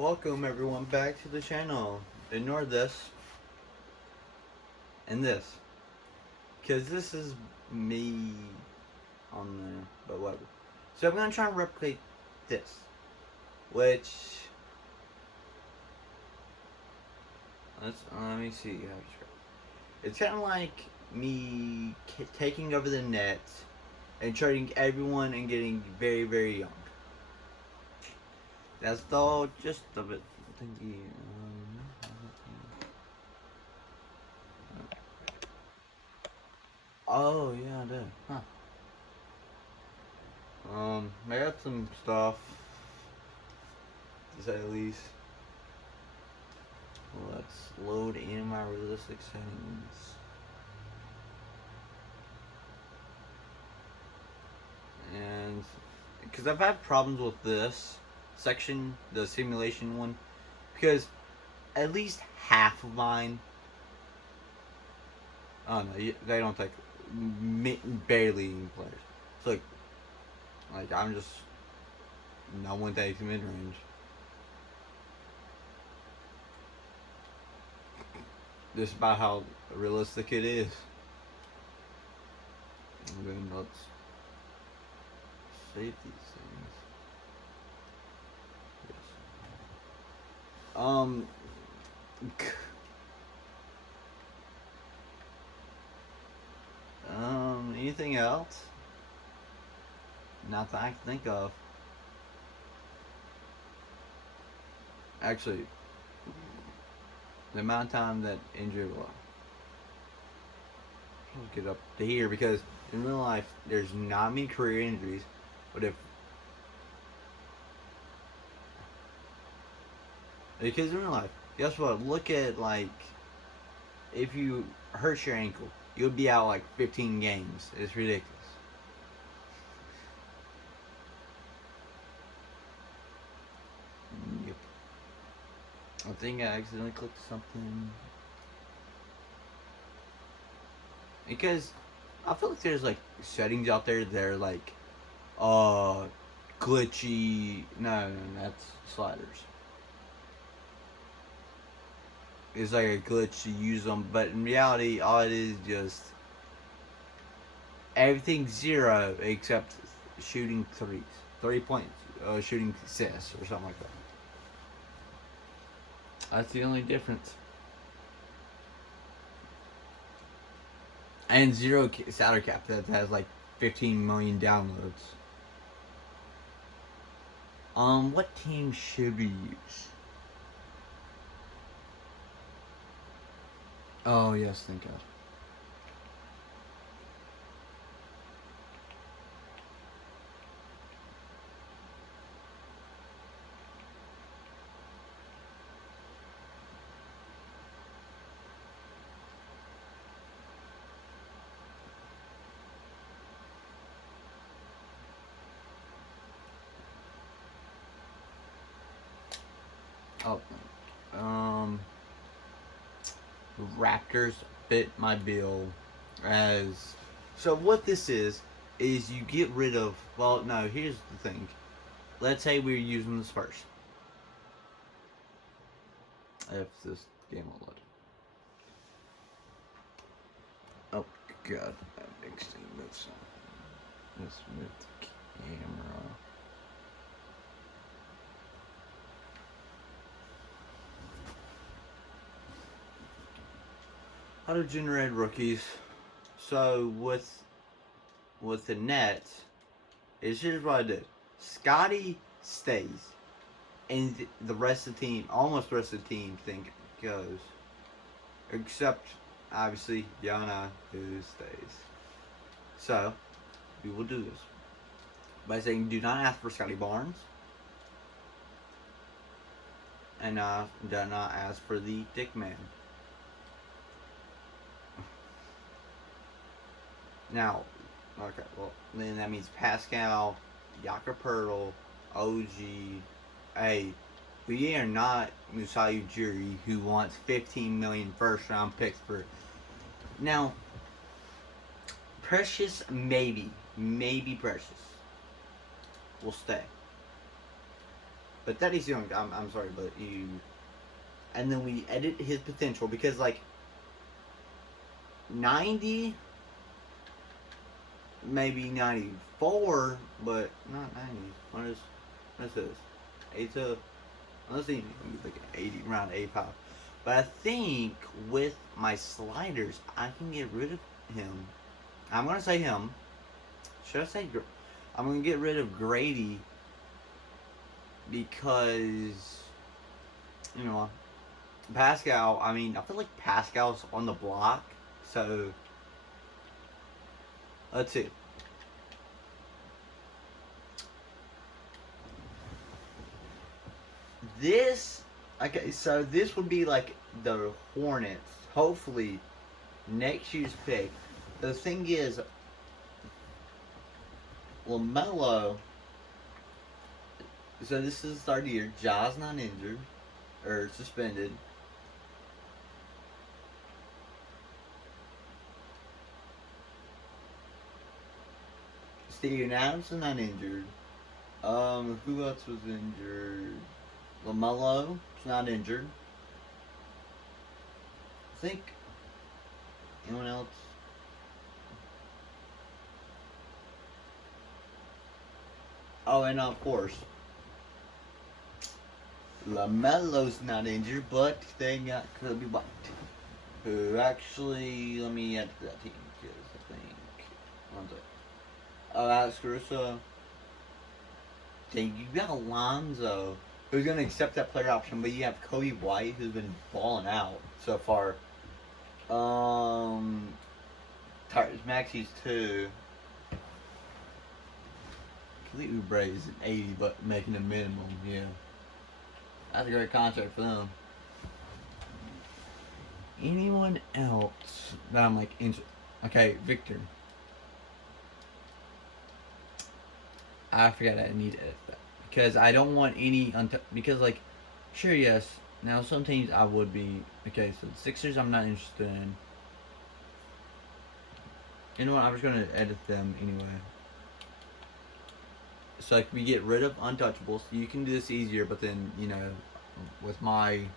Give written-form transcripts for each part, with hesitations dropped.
Welcome everyone back to the channel. Ignore this and this, because this is me on there, but whatever. So I'm gonna try and replicate this, which let me see how to describe it. It's kind of like me taking over the net and trading everyone and getting very, very young. That's all just of it. Oh yeah, I did. Huh. I got some stuff, to say the least. Let's load in my realistic settings. And because I've had problems with this section, the simulation one, because at least half of mine, oh no, they don't take barely any players. So like I'm just no one takes mid range. Just about how realistic it is. And then let's save these things. Yes. Anything else? Not that I can think of. Actually, the amount of time that injury will. Let's get up to here because in real life there's not many career injuries, but because in real life, guess what? Look at like if you hurt your ankle, you'll be out like 15 games. It's ridiculous. Yep. I think I accidentally clicked something. Because I feel like there's like settings out there that are like glitchy. No, that's sliders. It's like a glitch to use them, but in reality all it is just everything's zero except shooting 3 points, shooting success or something like that. That's the only difference. And zero salary cap that has like 15 million downloads. What team should we use? Oh yes, thank God. Oh, Raptors fit my bill as. So what this is you get rid of. Well, no. Here's the thing. Let's say we're using the Spurs. If this game will load. Oh God! Next thing that's let's move the camera. Auto generated rookies. So with the Nets, here's what I did. Scotty stays, and the rest of the team, almost the rest of the team, think goes, except obviously Yana, who stays. So we will do this by saying, do not ask for Scotty Barnes, and do not ask for the Dick Man. Now, okay, well, then that means Pascal, Yaka Pirtle, OG. Hey, we are not Musayu Juri, who wants 15 million first round picks for. Now, Precious, maybe Precious will stay. But Thaddeus Young, I'm sorry, but you. And then we edit his potential because like 90, maybe 94, but not 90. What is this? 82. Let's see, like 80, around 85. But I think with my sliders, I can get rid of him. I'm gonna say him. Should I say? I'm gonna get rid of Grady because Pascal. I mean, I feel like Pascal's on the block. So let's see. This okay, so this would be like the Hornets. Hopefully, next year's pick. The thing is, LaMelo. So this is his third year. Ja's not injured or suspended. Steven Adams is not injured. Who else was injured? LaMelo is not injured. I think anyone else? Oh, and of course, LaMelo's not injured, but they got Kobe White, who actually, let me add to that team because I think one second. Alex Caruso. Dang, you got Alonzo, who's gonna accept that player option, but you have Kobe White, who's been balling out so far. Tyrese Maxey's 2. Kelly Oubre is an 80, but making a minimum, yeah. That's a great contract for them. Anyone else that I'm like interested? Okay, Victor. I forgot I need to edit that because I don't want any because like, sure yes. Now some teams I would be okay. So the Sixers I'm not interested in. You know what? I'm just gonna edit them anyway. So like we get rid of untouchables. You can do this easier, but then with my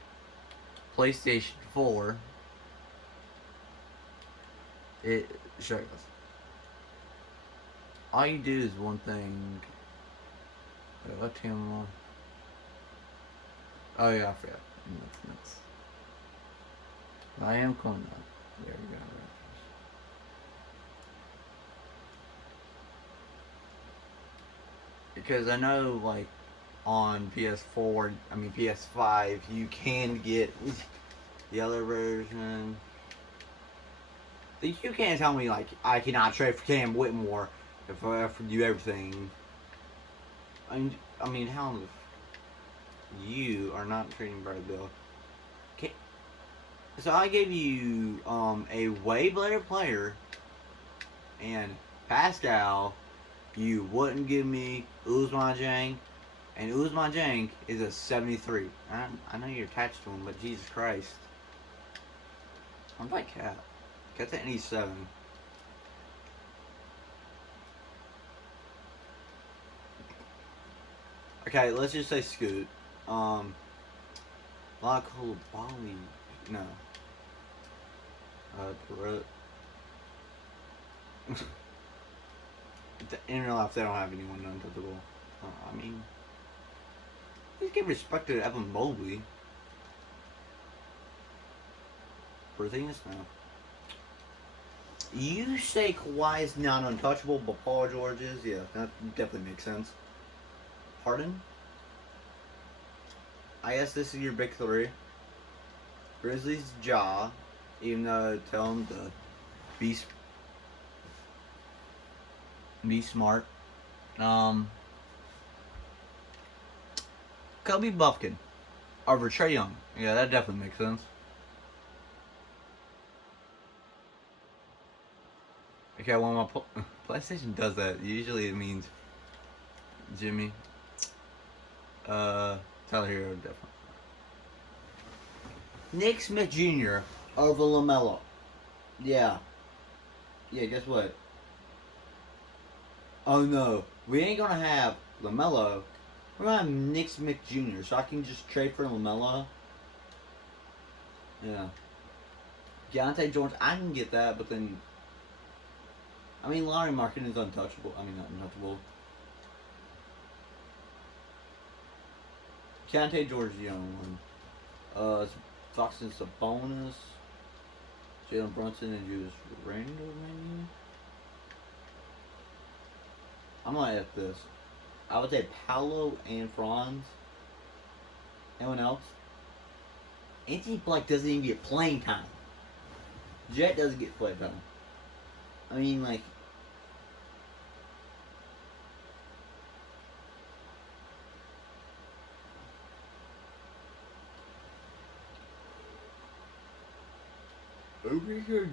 PlayStation 4, it shows. All you do is one thing. What team am I? Oh yeah, I forgot. That's. I am coming up. There we go. Because I know, like, on PS4, I mean PS5, you can get the other version. You can't tell me, like, I cannot trade for Cam Whitmore if I offered you everything. I mean, how you are not trading Brad Bill? Okay. So I gave you a way better player, and Pascal, you wouldn't give me Ousmane Dieng, and Ousmane Dieng is a 73. I know you're attached to him, but Jesus Christ. I'm like Cat. Cat's an 87. Okay, let's just say Scoot. Blackpool Bali. No. In real life, they don't have anyone untouchable. I mean, please give respect to Evan Mobley. Porzingis now. You say Kawhi is not untouchable, but Paul George is? Yeah, that definitely makes sense. Harden? I guess this is your big three. Grizzlies, Ja, even though tell him to be smart. Kobe Buffkin over Trae Young. Yeah, that definitely makes sense. Okay, when my PlayStation does that, usually it means Jimmy. Tyler Hero, definitely. Nick Smith Jr. over LaMelo. Yeah. Yeah, guess what? Oh no, we ain't gonna have LaMelo We're gonna have Nick Smith Jr. so I can just trade for LaMelo. Yeah. Deontay Jones, I can get that, but then I mean Larry Markin is untouchable. I mean not untouchable. Deontay George is the only one. Fox and Sabonis, Jalen Brunson and Julius Randle, maybe. I'm gonna add this. I would say Paolo and Franz. Anyone else? Anthony Black doesn't even get playing time. Jet doesn't get playing time. I mean, like. Over here,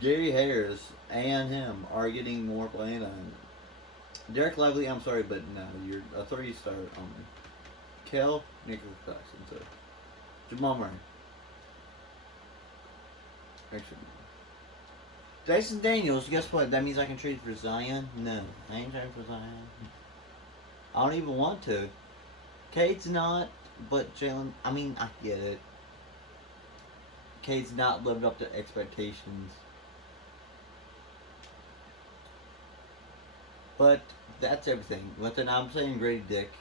Gary Harris and him are getting more playing time. Derek Lively, I'm sorry, but no, you're a 3-star only. Kel, Nicholas Jackson, so. Jamal Murray. Actually. Dyson Daniels, guess what? That means I can trade for Zion? No, I ain't trading for Zion. I don't even want to. Cade's not, but Jalen, I mean, I get it. Cade's not lived up to expectations. But that's everything. With an I'm saying Grady Dick.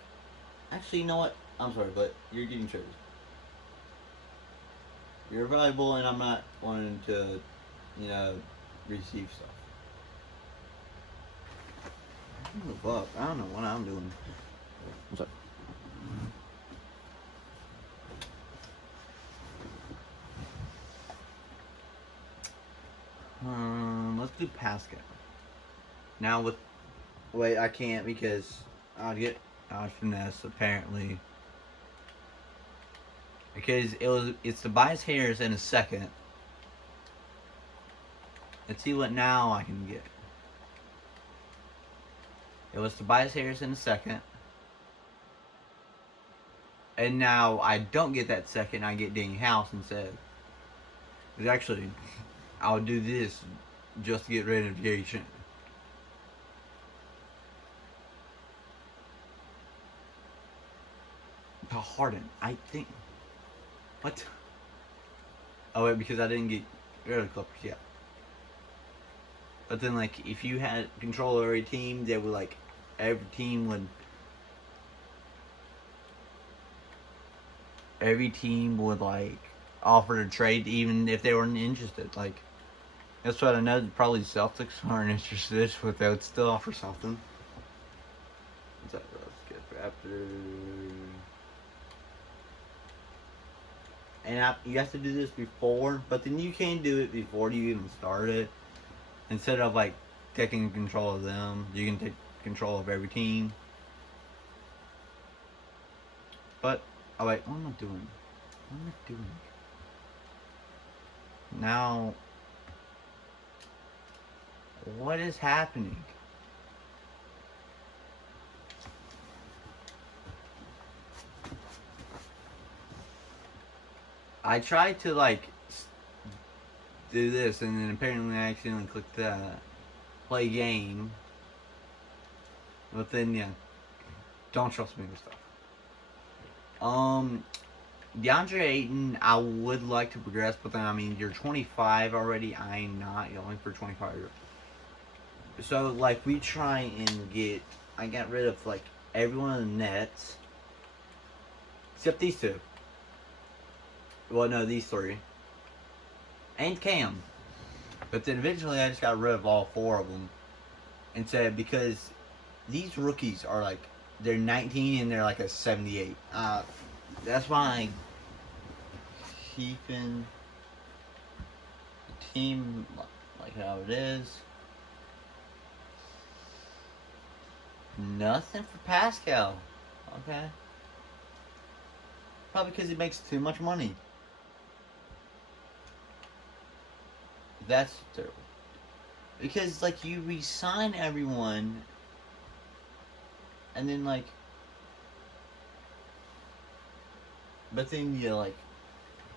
Actually, you know what? I'm sorry, but you're getting traded. You're valuable, and I'm not wanting to, receive stuff. I don't know what I'm doing. What's up? Let's do Pascal. Now wait, I can't because I'll get finesse apparently. Because it's Tobias Harris in a second. Let's see what now I can get. It was Tobias Harris in a second. And now I don't get that second, I get Danny House instead. Because actually, I'll do this just to get rid of Gary Trent. To Harden, I think. What? Oh wait, because I didn't get rid of the Clippers yet. But then, like, if you had control over a team, they would every team would offer to trade even if they weren't interested. Like, that's what I know. Probably the Celtics aren't interested, but they would still offer something. Let's get Raptors. And you have to do this before, but then you can't do it before you even start it. Instead of taking control of them, you can take control of every team. But oh wait, what am I doing? Now, what is happening? I tried to do this, and then apparently I accidentally clicked play game. But then don't trust me with stuff. DeAndre Ayton, I would like to progress, but then I mean you're 25 already. I'm not. You're only for 25. So we try and I got rid of everyone in the Nets except these two. Well, no, these three. And Cam. But then eventually I just got rid of all 4 of them. And said, because these rookies are they're 19 and they're a 78. That's why I'm keeping the team how it is. Nothing for Pascal. Okay. Probably because he makes too much money. That's terrible. Because you resign everyone and then but then you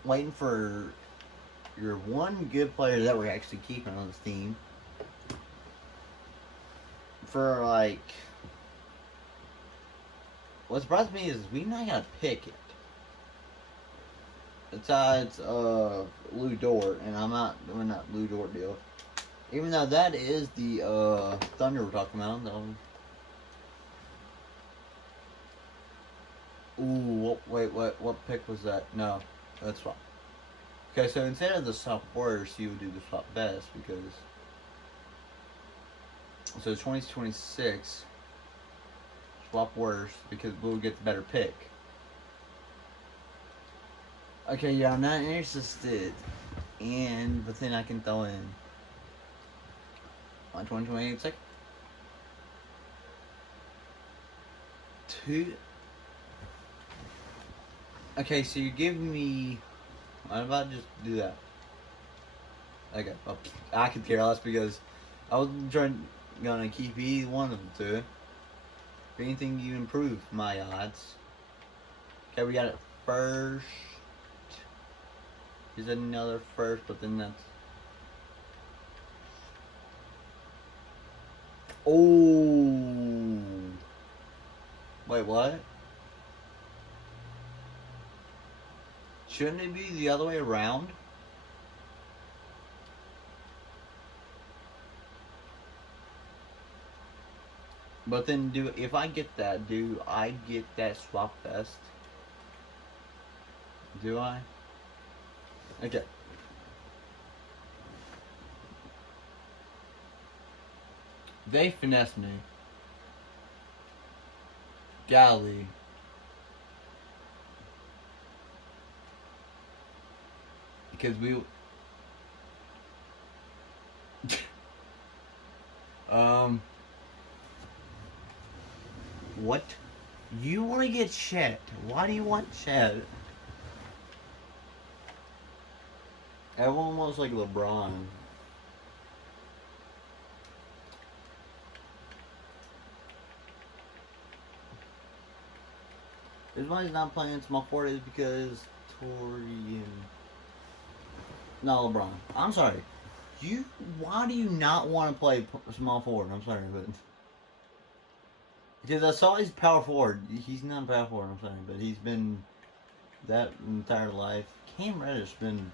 waiting for your one good player that we're actually keeping on this team for what surprised me is we not got a pick yet. Besides Lou Dort, and I'm not doing that Lou Dort deal. Even though that is the Thunder we're talking about. Ooh, wait, what pick was that? No, that's wrong. Okay, so instead of the swap worst, you would do the swap best because. So 2026, swap worst because we'll get the better pick. Okay, yeah, I'm not interested. But then I can throw in on 2028 second. Two. Okay, so you're giving me. What about just do that? Okay, well, I could care less because I was gonna keep either one of the two. If anything, you improve my odds. Okay, we got it first. Is another first, but then that's. Oh. Wait, what? Shouldn't it be the other way around? But then, if I get that, do I get that swap vest? Do I? Okay. They finessed me. Golly. Because we. What? You want to get Chet? Why do you want Chet? Everyone wants like LeBron. The reason why he's not playing small forward is because Torian. No, LeBron. I'm sorry. Why do you not want to play small forward? I'm sorry, but because I saw his power forward. He's not a power forward. I'm sorry, but he's been that entire life. Cam Reddish been.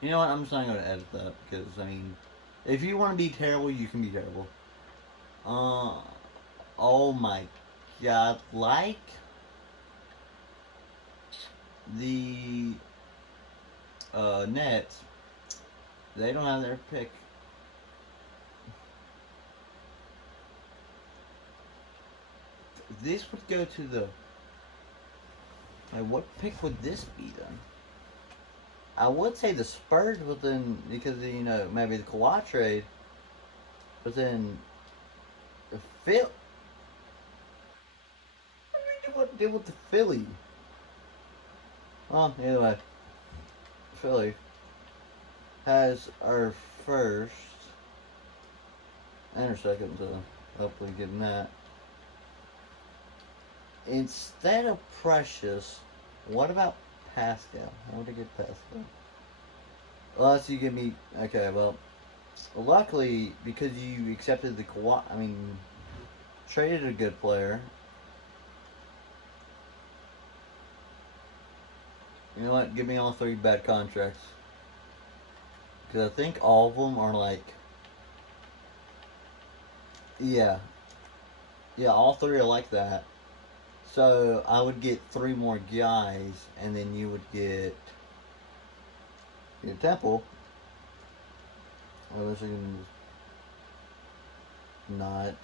You know what? I'm just not going to edit that because I mean, if you want to be terrible, you can be terrible. Oh my God! Like the Nets, they don't have their pick. This would go to the. Like, what pick would this be then? I would say the Spurs, but then because of, maybe the Kawhi trade, but then the Phil. What did with the Philly? Well, anyway, Philly has our first and our second, so hopefully getting that. Instead of Precious, what about Pascal? I want to get Pascal. Unless you give me. Okay, well, luckily, because you accepted the Kawhi. I mean, traded a good player. You know what? Give me all three bad contracts. Because I think all of them are like. Yeah. Yeah, all three are like that. So I would get three more guys, and then you would get your Temple. I wish I can not.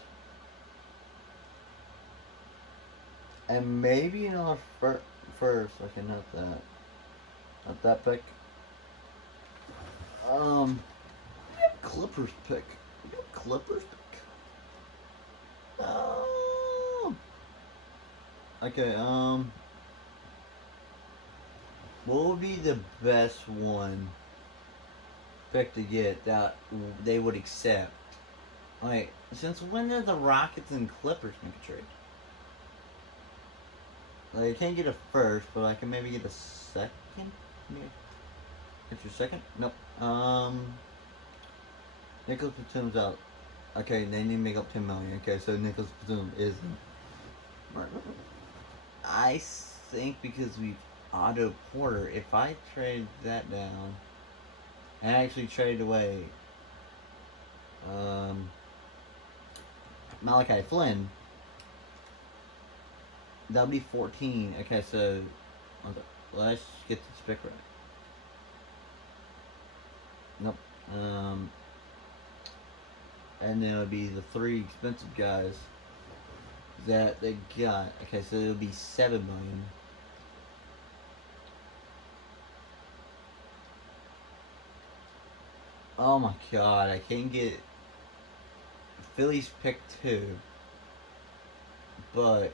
And maybe another first. Okay, not that. Not that pick. Clippers pick. We got Clippers pick. Oh. Okay, what would be the best one pick to get that they would accept? Like, since when did the Rockets and Clippers make a trade? Like, I can't get a first, but I can maybe get a second? Yeah. Get your second? Nope. Nicholas Batum's out. Okay, they need to make up 10 million. Okay, so Nicholas Batum is. I think because we Otto Porter, if I trade that down and actually trade away Malachi Flynn, that'll be 14. Okay, so okay, let's get this pick right. Nope. And then it'll be the 3 expensive guys that they got. Okay, so it'll be 7 million. Oh my god, I can't get Phillies pick 2, but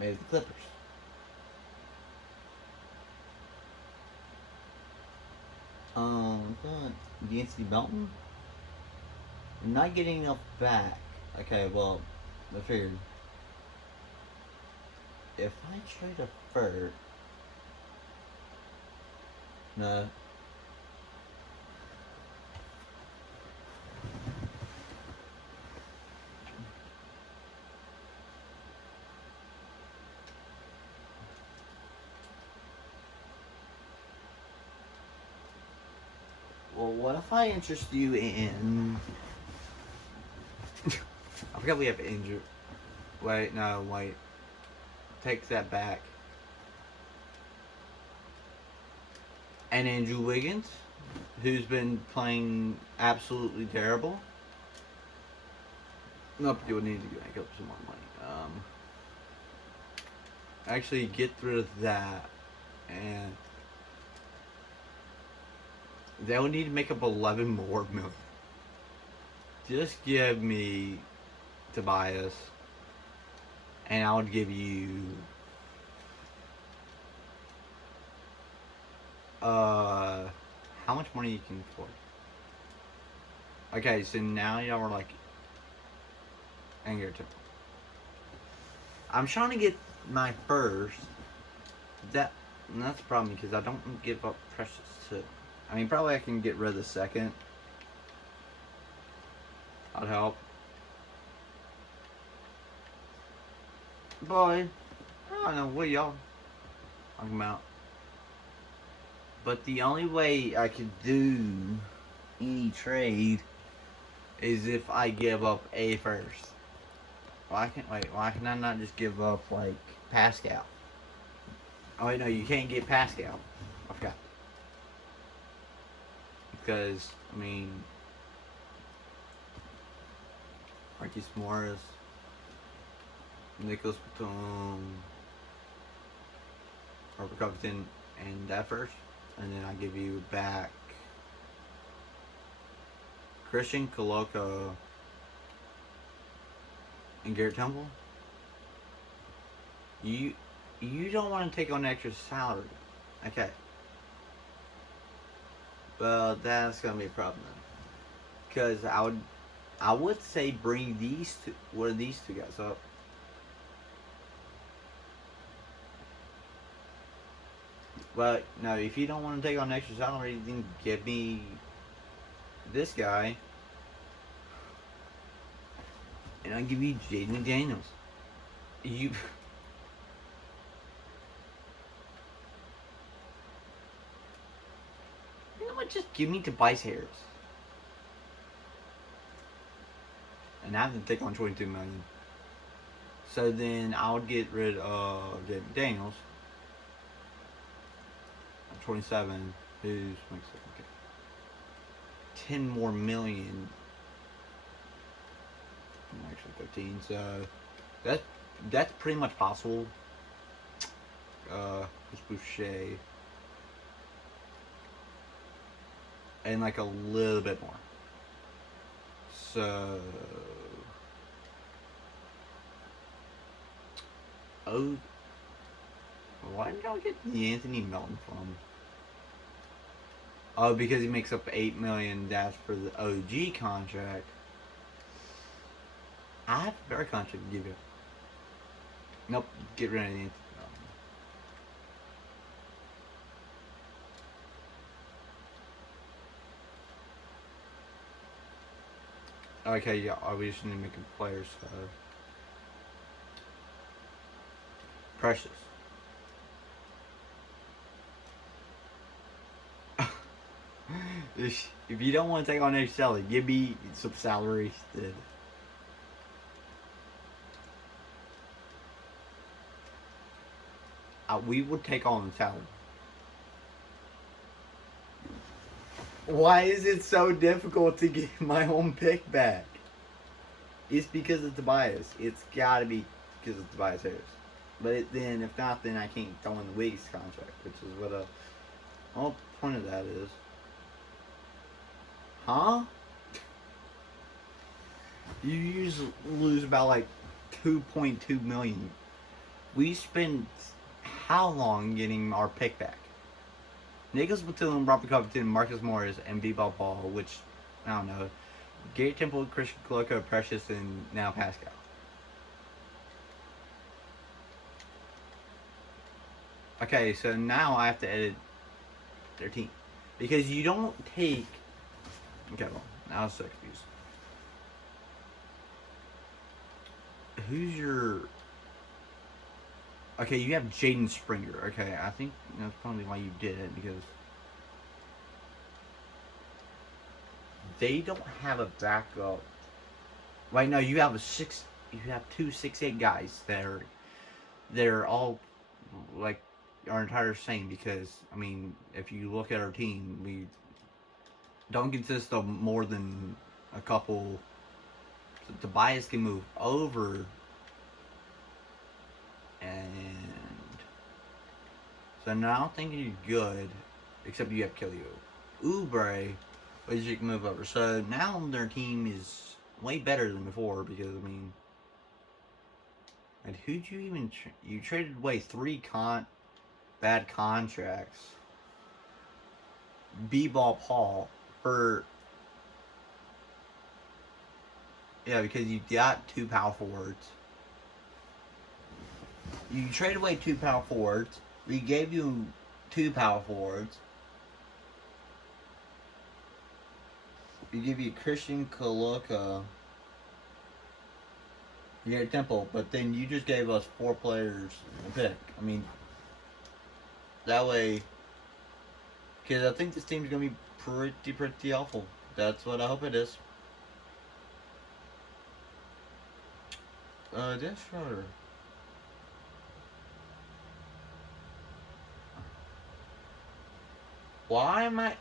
maybe the Clippers. D'Anthony Melton? I'm not getting enough back. Okay, well, I figured if I trade a first, no. Well, what if I interest you in? I forgot we have injured. Wait, no, wait. Take that back. And Andrew Wiggins, who's been playing absolutely terrible. Nope, you'll need to make up some more money. Actually, get rid of that, and they'll need to make up 11 more million. Just give me Tobias, and I would give you how much money you can afford. Okay, so now y'all are like anger to. I'm trying to get my first. That's the problem because I don't give up Precious too. I mean, probably I can get rid of the second. That'd help. Boy, I don't know what y'all talking about. But the only way I could do any trade is if I give up a first. Why can I not just give up like Pascal? Oh wait, no, you can't get Pascal. I forgot. Because I mean, Marcus Morris, Nicholas Batum, Robert Covington, and that first, and then I give you back Christian Coloco and Garrett Temple. You don't want to take on extra salary, okay? Well, that's gonna be a problem then, because I would say bring these two, one of these two guys up. But no, if you don't want to take on extra salary, then give me this guy, and I'll give you Jaden McDaniels. You know what? Just give me Tobias Harris, and I have to take on 22 million. So then I would get rid of Jaden McDaniels. 27, who's okay, 10 more million. Actually 15, so that's pretty much possible. It's Boucher and like a little bit more. So why did y'all get the Anthony Melton from? Oh, because he makes up 8 million. That's for the OG contract. I have a better contract to give you. Nope, get rid of the Anthony Melton. Okay, yeah, we just need to make a player, so. Precious. If you don't want to take on Excel, give me some salary instead. We would take on the salary. Why is it so difficult to get my own pick back? It's because of Tobias. It's gotta be because of Tobias Harris. But then, if not, then I can't go in the Wiggins contract, which is what the whole point of that is. Huh? You usually lose about like 2.2 million. We spent how long getting our pick back? Nicholas Batum, Robert Covington, Marcus Morris, and B-Ball Paul, which I don't know. Gary Temple, Christian Coloco, Precious, and now Pascal. Okay, so now I have to edit their team. Because you don't take. Okay, well, now I was so confused. Who's your. Okay, you have Jaden Springer. Okay, I think that's probably why you did it, because they don't have a backup. Right now, you have You have two 6'8" guys that are. They're all like our entire same, because I mean, if you look at our team, we don't consist of more than a couple. So Tobias can move over, and so now I don't think you're good, except you have Kilio. Oubre, which you can move over. So now their team is way better than before, because I mean, and who'd you even you traded away three bad contracts. B-Ball Paul for because you got two power forwards. You traded away two power forwards. We gave you two power forwards. We give you Christian Coloca. You get Temple, but then you just gave us 4 players to pick. I mean, that way, because I think this team's gonna be pretty awful. That's what I hope it is. Dennis Schroeder. Why am I?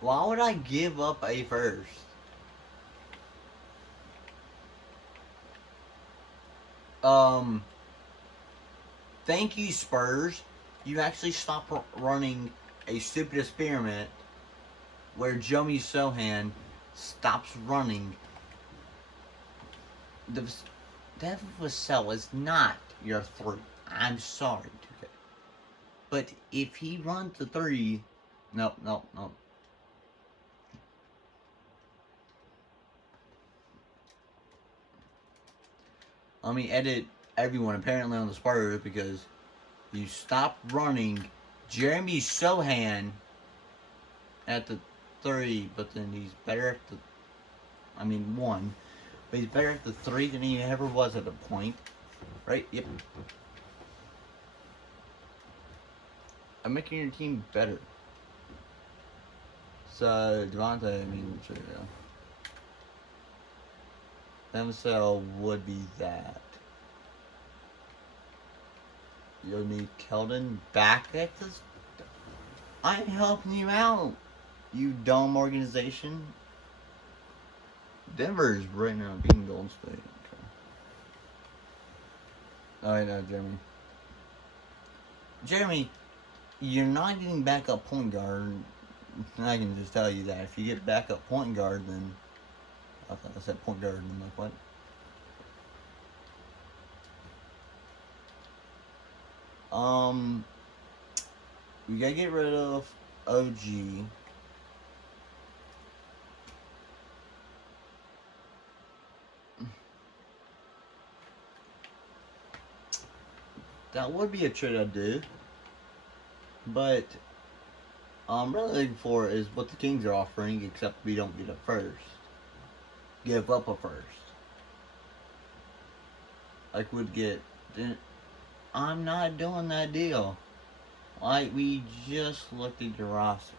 Why would I give up a first? Thank you, Spurs. You actually stopped running a stupid experiment where Joey Sohan stops running. Devin Vassell is not your 3. I'm sorry, 2K. But if he runs the 3, nope. Let me edit everyone apparently on the Spurs, because you stopped running Jeremy Sohan at the 3, but then he's better at the 1. But he's better at the 3 than he ever was at a point. Right? Yep. I'm making your team better. So, Devontae, sure, MSL would be that. You'll need Keldon back at this. I'm helping you out, you dumb organization. Denver's right now beating Golden State. Okay. Oh, I know, Jeremy. Jeremy, you're not getting backup point guard. I can just tell you that. If you get backup point guard, then I thought I said point guard, and I'm like, what? We gotta get rid of OG. That would be a trade I'd do. But I'm really looking for is what the Kings are offering, except we don't get a first. Give up a first. Like we'd get. I'm not doing that deal. Like we just looked at your roster.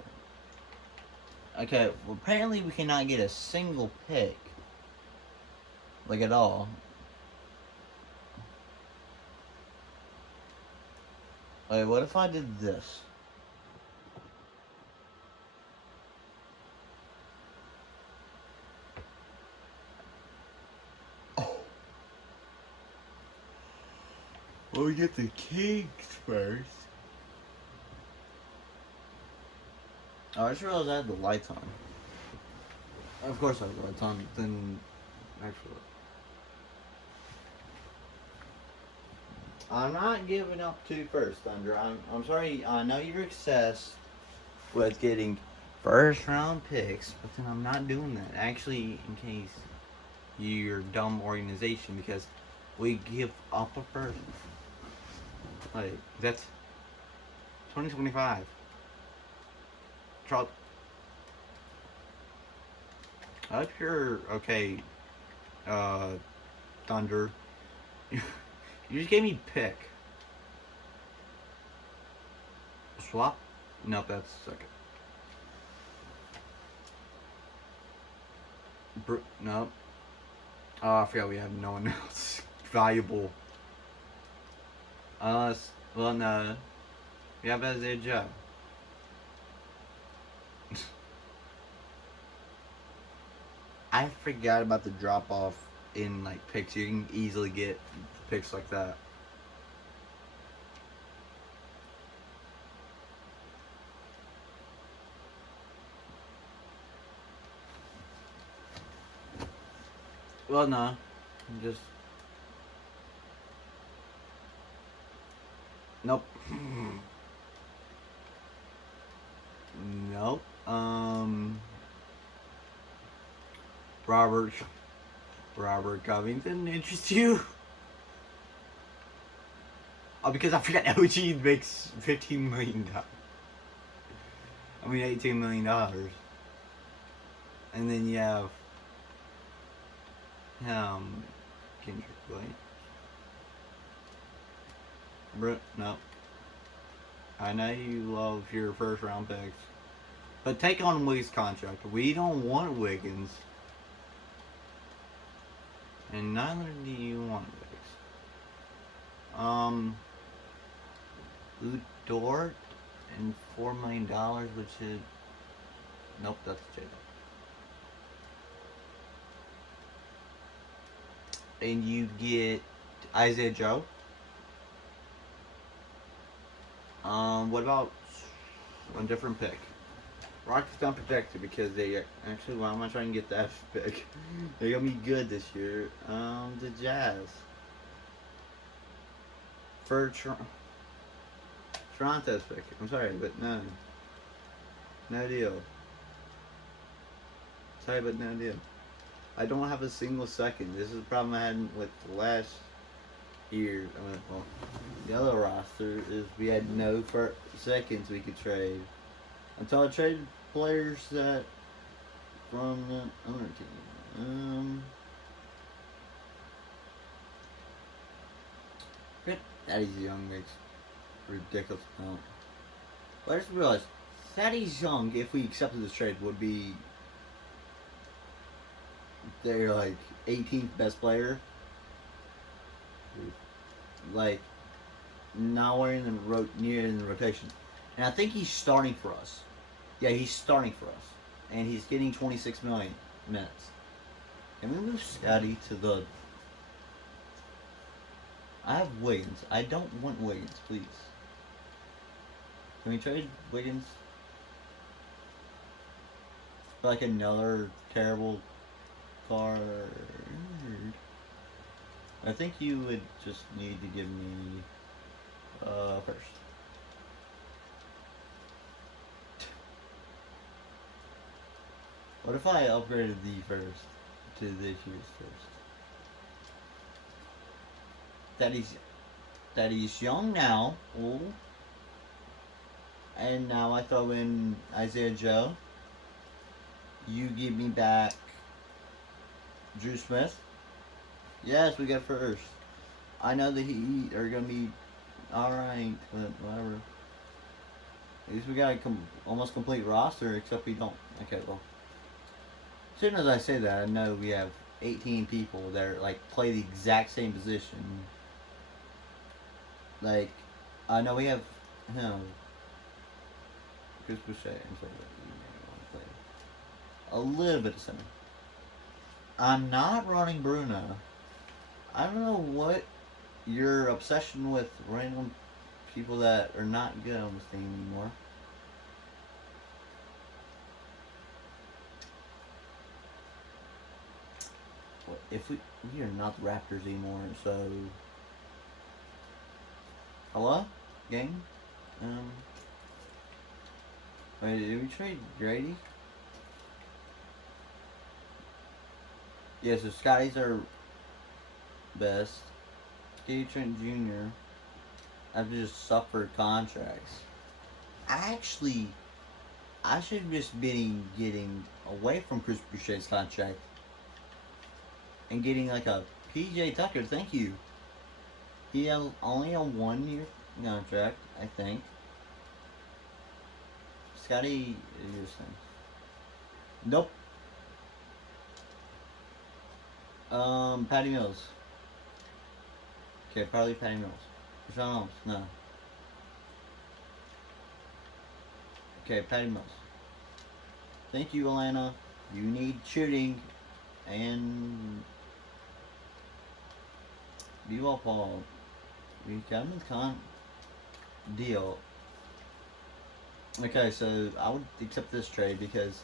Okay, well, apparently we cannot get a single pick. Like at all. Like what if I did this? Oh. Well, we get the Kings first. Oh, I just realized I had the lights on. Of course I have the lights on, then actually. I'm not giving up two first, Thunder. I'm sorry, I know you're obsessed with getting first round picks, but then I'm not doing that. Actually, in case you're a dumb organization, because we give up a first. Like, that's 2025. I hope you're okay, uh, Thunder. You just gave me pick. Swap? Nope, that's second. Nope. Oh, I forgot we have no one else valuable. Unless, well, no. We have Isaiah Joe. I forgot about the drop off in like picks. You can easily get picks like that. Well, no, just nope. Nope. Robert Robert Covington interests you? Oh, because I forgot OG makes $15 million. I mean $18 million. And then you have Kendrick Williams. No. I know you love your first round picks. But take on Wiggins' contract. We don't want Wiggins. And neither do you want Wiggins. Udort and $4 million, which is nope, that's J. And you get Isaiah Joe. What about a different pick? Rockets unprotected because they actually. Why am I trying to get that pick? They're gonna be good this year. The Jazz for Toronto's pick. I'm sorry, but no deal. Sorry, but no deal. I don't have a single second. This is the problem I had with the last year. Well, the other roster is we had no seconds we could trade until I traded players that from the other team. Thaddeus Young makes ridiculous amount. But I just realized Thaddeus Young, if we accepted this trade, would be their like 18th best player. Like nowhere in the near in the rotation, and I think he's starting for us. Yeah, he's starting for us, and he's getting 26 million minutes. Can we move Scotty to the? I have Wiggins. I don't want Wiggins, please. Can we trade Wiggins for like another terrible card? I think you would just need to give me first. What if I upgraded the first to this year's first? That he's young now. Oh. And now I throw in Isaiah Joe. You give me back Drew Smith. Yes, we got first. I know the Heat are gonna be alright, but whatever. At least we got a almost complete roster, except we don't. Okay, well, as soon as I say that, I know we have 18 people that are, like, play the exact same position. Like, I know we have him, Chris Boucher, and so a little bit of center. I'm not running Bruno. I don't know what your obsession with random people that are not good on this team anymore. If we are not the Raptors anymore, so hello, gang. Wait, did we trade Grady? Yeah, so Scotty's our best. Steve Trent Jr. I've just suffered contracts. I should have just been getting away from Chris Boucher's contract and getting like a PJ Tucker. Thank you. He has only a 1-year contract, I think. Scotty is nope. Patty Mills. Okay, probably Patty Mills. Sean Holmes, no. Okay, Patty Mills. Thank you, Atlanta. You need shooting and B-Ball Paul. We got him in deal. Okay, so I would accept this trade because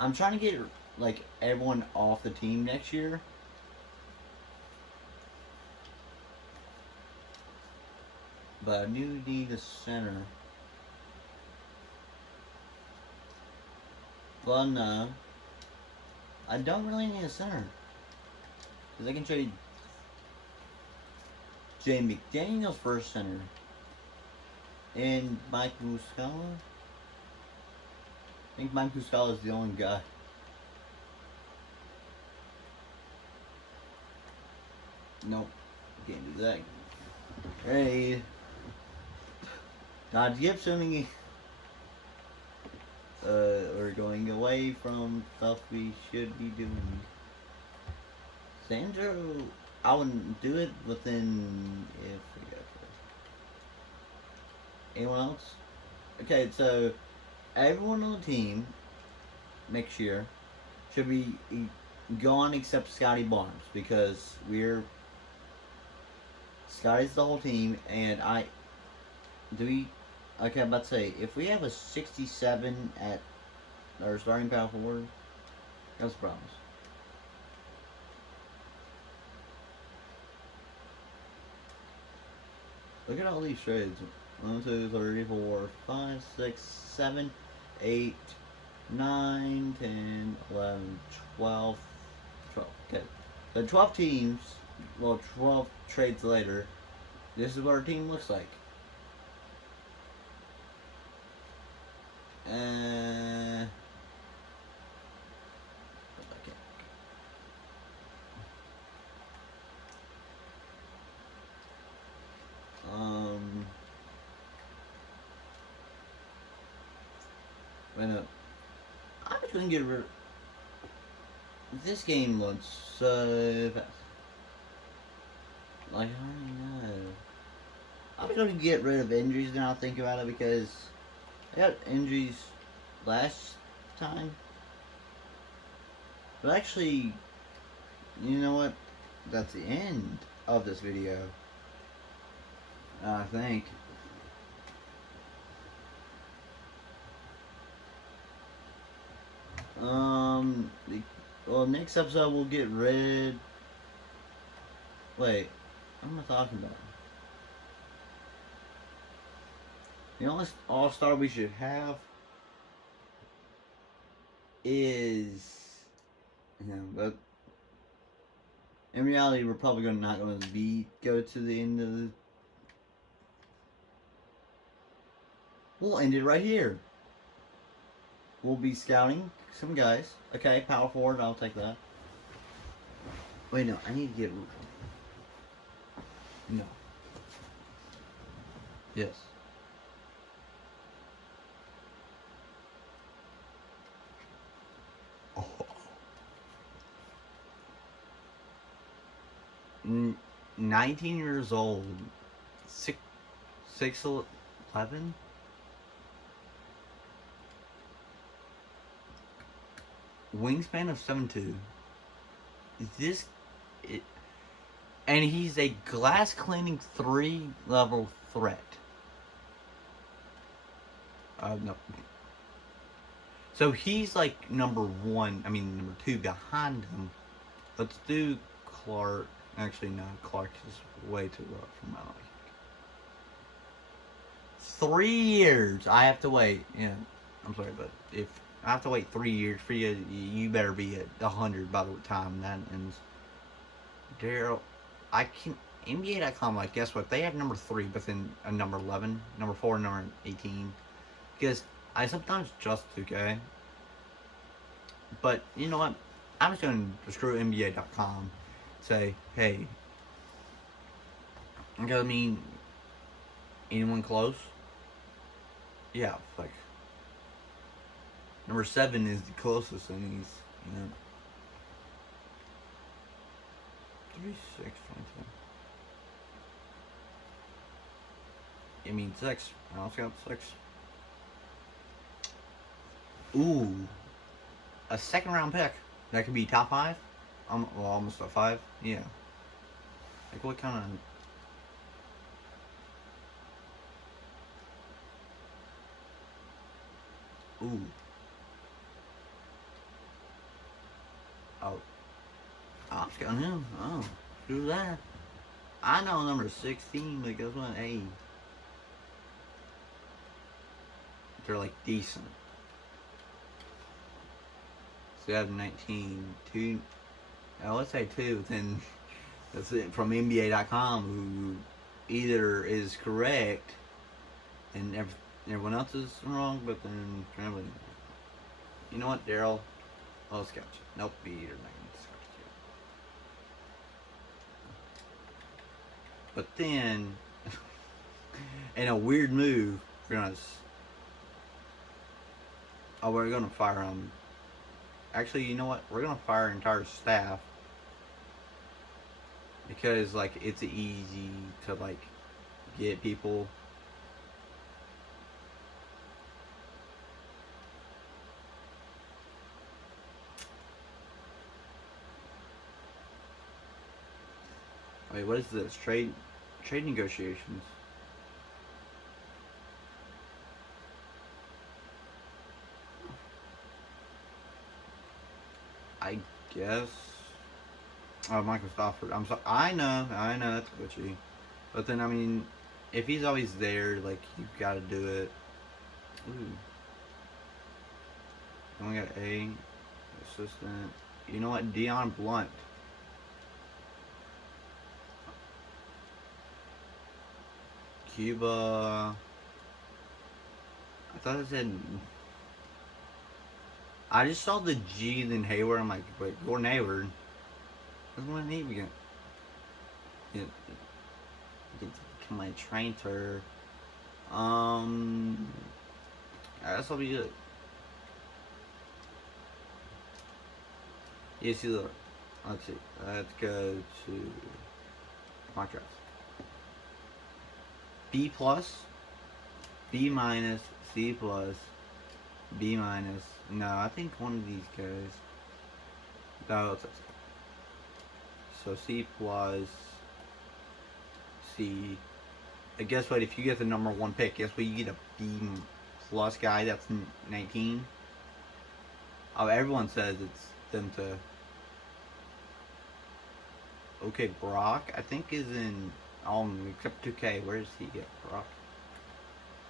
I'm trying to get like everyone off the team next year. But I do need a center. Well, no. I don't really need a center. Because I can trade Jay McDaniels for a center. And Mike Muscala. I think Mike Muscala is the only guy. Nope. Can't do that. Hey. Todd Gibson. We're going away from stuff we should be doing. Sandro, I wouldn't do it within if we go for anyone else. Okay, so everyone on the team next year should be gone except Scotty Barnes because Scotty's the whole team, and okay, I'm about to say, if we have a 67 at our starting power forward, that's problems. Look at all these trades. 1, 2, 3, 4, 5, 6, 7, 8, 9, 10, 11, 12. Okay. So 12 teams, well, 12 trades later, this is what our team looks like. Wait up. I'm just gonna get rid. This game looks so fast. Like, I don't know. I'm gonna get rid of injuries now. Think about it because I got injuries last time. But actually, you know what? That's the end of this video. I think. Well, next episode we'll get rid. Wait, what am I talking about? The only all-star we should have is him, but in reality, we're probably not going to go to the end of the. We'll end it right here. We'll be scouting some guys. Okay, power forward, I'll take that. Wait, no, I need to get... No. Yes. Oh. 19 years old. 6'11"? Wingspan of 7'2". Is this... It, and he's a glass cleaning 3 level threat. No. So he's like number 1, I mean number 2 behind him. Let's do Clark. Actually, no, Clark is way too rough for my liking. 3 years I have to wait. Yeah, I'm sorry, but if I have to wait 3 years for you, you better be at 100 by the time that ends. Daryl, I can NBA.com. Like, guess what? They have number 3, but then a number 11, number 4, number 18. Because I sometimes just 2K. But you know what? I'm just going to screw NBA.com. Say, hey. Because, I mean, anyone close? Yeah, like. Number 7 is the closest, and he's, you know. 36, 22. I mean, 6. I also got 6. Ooh. A second round pick. That could be top 5. Well, almost top 5. Yeah. Like, what kind of... Ooh. Oh. I'm scouting him. Oh. Do that. I know number 16, but guess what? Hey. They're, like, decent. So you have 19. 2... let's say 2, then... That's it from NBA.com, who either is correct and everyone else is wrong, but then trembling. You know what, Daryl? Oh, scout you. Nope, be either not gonna scout you. But then, in a weird move, we're gonna fire him. Actually, you know what? We're gonna fire our entire staff. Because, like, it's easy to, like, get people. Wait, what is this? Trade negotiations. I guess. Oh, Michael Stofford. I'm sorry. I know, that's glitchy. But then, I mean, if he's always there, like, you gotta do it. Ooh. Only got A. Assistant. You know what? Dion Blunt. Cuba. I thought it said. I just saw the G, then Hayward. I'm like, wait, Gordon Hayward. That's what I need again. Get my trainer. That'll be it. Yes, look. Let's see. Let's go to my draft. B plus, B minus, C plus, B minus. No, I think one of these guys. No, so C plus, C. And guess what? If you get the number 1 pick, guess what? You get a B plus guy that's 19. Oh, everyone says it's them to. Okay, Brock, I think is in. Except 2K. Where is he at, Brock?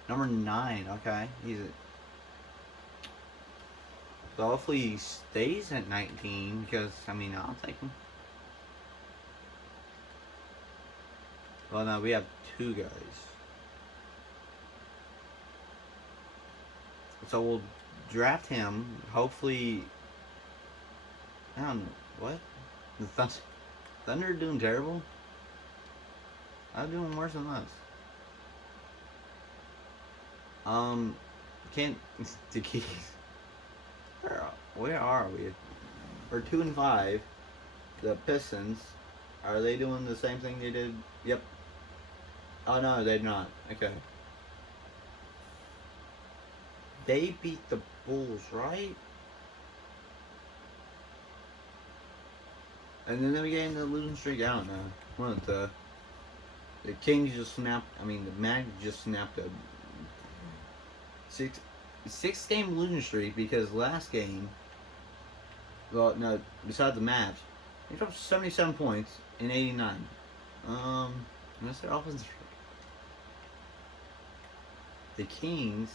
Number 9. Okay, he's at. So hopefully he stays at 19 because I mean I'll take him. Well, no, we have 2 guys. So we'll draft him. Hopefully, I don't know what the Thunder are doing terrible. I'm doing worse than us. Can't the keys? Where are we? We're 2-5. The Pistons. Are they doing the same thing they did? Yep. Oh no, they're not. Okay. They beat the Bulls, right? And then they getting the losing streak. I don't know. What the Kings just snapped. I mean, the Magic just snapped a six game losing streak because last game. Well, no. Besides the match, they dropped 77 points in 89. That's their offense. The Kings.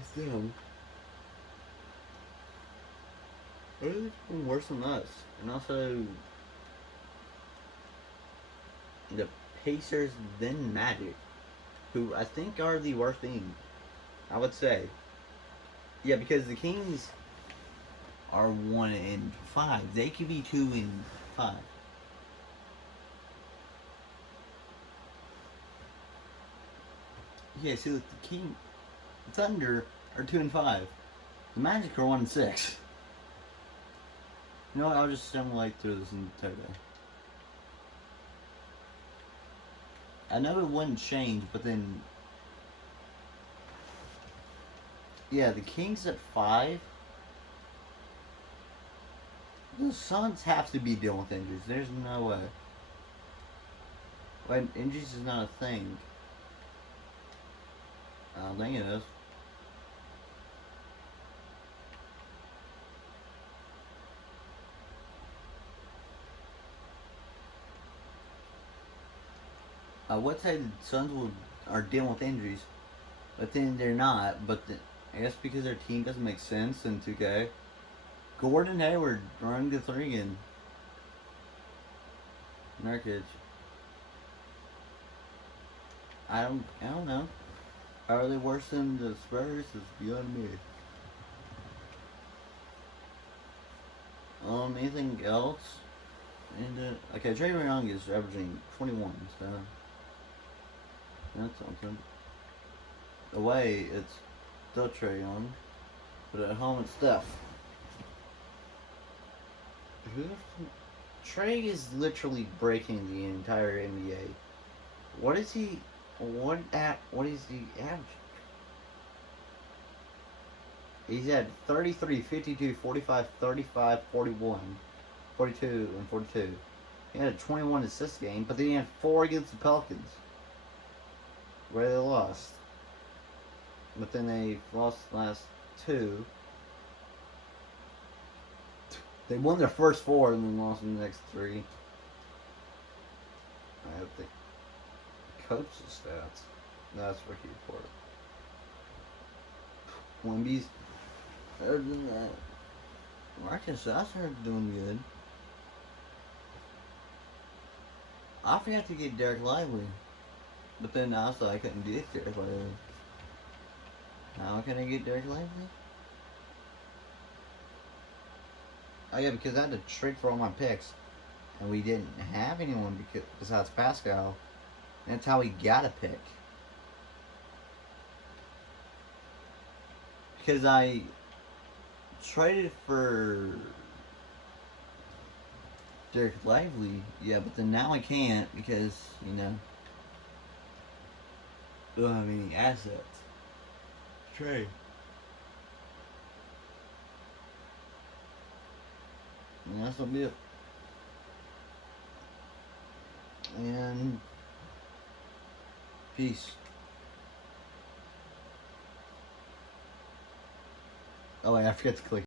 It's them. They're doing worse than us. And also, the Pacers, then Magic, who I think are the worst team, I would say. Yeah, because the Kings are 1-5. They could be 2-5. Yeah, see, the King Thunder are 2-5. The Magic are 1-6. You know what? I'll just simulate through this entire day. I know it wouldn't change, but then yeah, the Kings at 5. The Suns have to be dealing with injuries. There's no way. When injuries is not a thing. I don't think it is. I would say the Suns are dealing with injuries, but then they're not. But I guess because their team doesn't make sense in 2K. Gordon Hayward running the 3 again. Nurkic. I don't know. Are they worse than the Spurs? It's beyond me. Anything else? And okay, Trey Young is averaging 21, so that's something. Away, it's still Trey Young, but at home it's Steph. Trey is literally breaking the entire NBA. What is he? What is he averaging? He's had 33, 52, 45, 35, 41, 42, and 42. He had a 21 assist game, but then he had 4 against the Pelicans, where they lost. But then they lost the last 2. They won their first 4 and then lost in the next 3. I have the coach's stats. That's rookie report. Wemby's better than that. Marcus Sasser doing good. I forgot to get Derek Lively. But then also I couldn't get Derek Lively. How can I get Derek Lively? Oh yeah, because I had to trade for all my picks. And we didn't have anyone besides Pascal. And that's how we got a pick. Because I traded for Derek Lively, yeah, but then now I can't because, you know, don't have any assets. Trade. And that's gonna be it. And peace. Oh wait, I forgot to click